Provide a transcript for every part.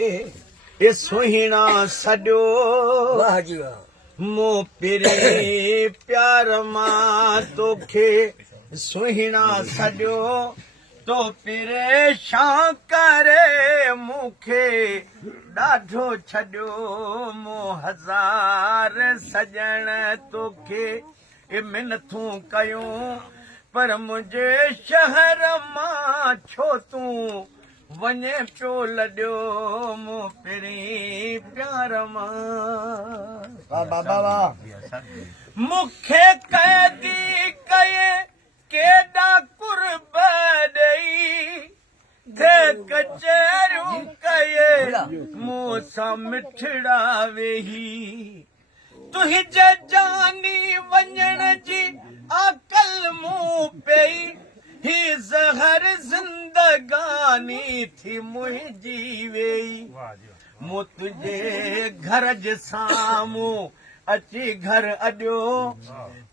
ए सुहिणा सॼो वाह जी वाह। मूं पिरे प्यार मां तोखे सुहिणा सॼो तो पिरे शां करे मूंखे ॾाढो छॾियो मूं हज़ार सॼण तोखे ए मिनथूं कयूं पर मुंहिंजे शहर मां छो तूं वञे पियो लॾियो मूं पिरी प्यार मां बाबा वाह। मूंखे कैदी कये केॾा कुर्ब ॾेई दे कचहरियूं कये मूं सां मिठड़ा वेही तुंहिंजे जानी वञण जी अकल मूं पई ही ज़हर ज़िंदगानी थी मुंहिंजी वेई मूं तुंहिंजे घर जे साम्हूं अची घर अॾियो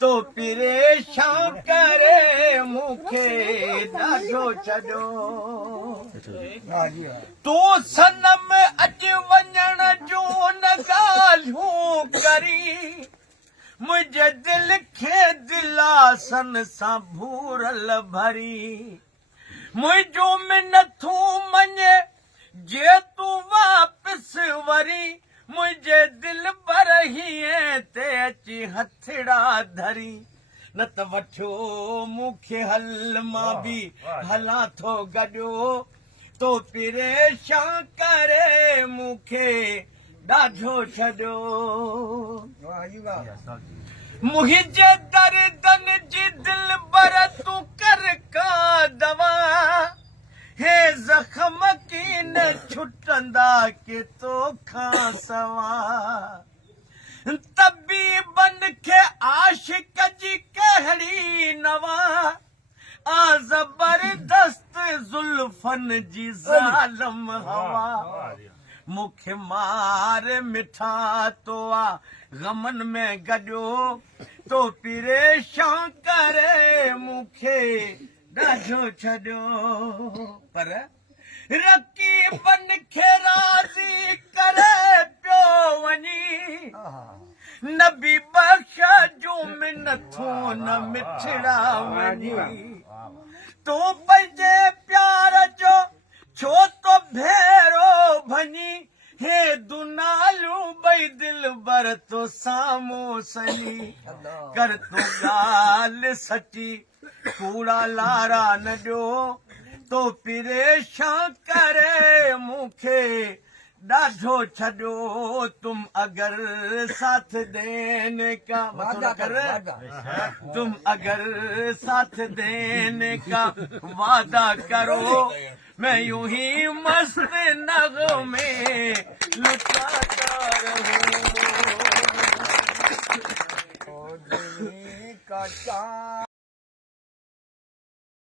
तो परेशान करे मूंखे ॾाढो छॾियो वाह जी वाह। तूं सनम अॼु वञण जूं न ॻाल्हियूं करी मुंहिंजे दिल खे दिलासन सां भूरल भरी मुंहिंजो मिनथूं मञे जे तूं वापसि वरी मुंहिंजे दिल भर हीअं ते अची हथड़ा धरी न त वठो मूंखे हल मां बि हलां थो गॾियो तो परेशान करे मूंखे ॾाढो छॾियो वाह जी वाह। मुंहिंजे दर्दन जी दिल भर तूं कर का दवा हे ज़ख़्म की न छुटंदा के तोखां सवा तबीबन खे आशिक जी कहिड़ी नवा आ ज़बरदस्त ज़ुल्फन जी ज़ालम हवा मूंखे मार मिठा तो आ गमन में गॾियो तो परेशान करे मूंखे ॾाढो छॾियो पर रकीबन खे राज़ी करे पियो वञी नबी बख़्श जूं मिनथूं न मिठड़ा वञी तूं पंहिंजे प्यार जो छो तो भेरो भञी हे दुनालू बई दिल भर तो साम्हूं सही कर तूं ॻाल्हि सची कूड़ा लारा न ॾियो तो परेशान करे मूंखे ॾाढो छॾियो तुम अगर साथ देने का तुम अगर साथ देने का वादा करो मैं यूं ही मस्त नगमे लुटाता रहूं का चांद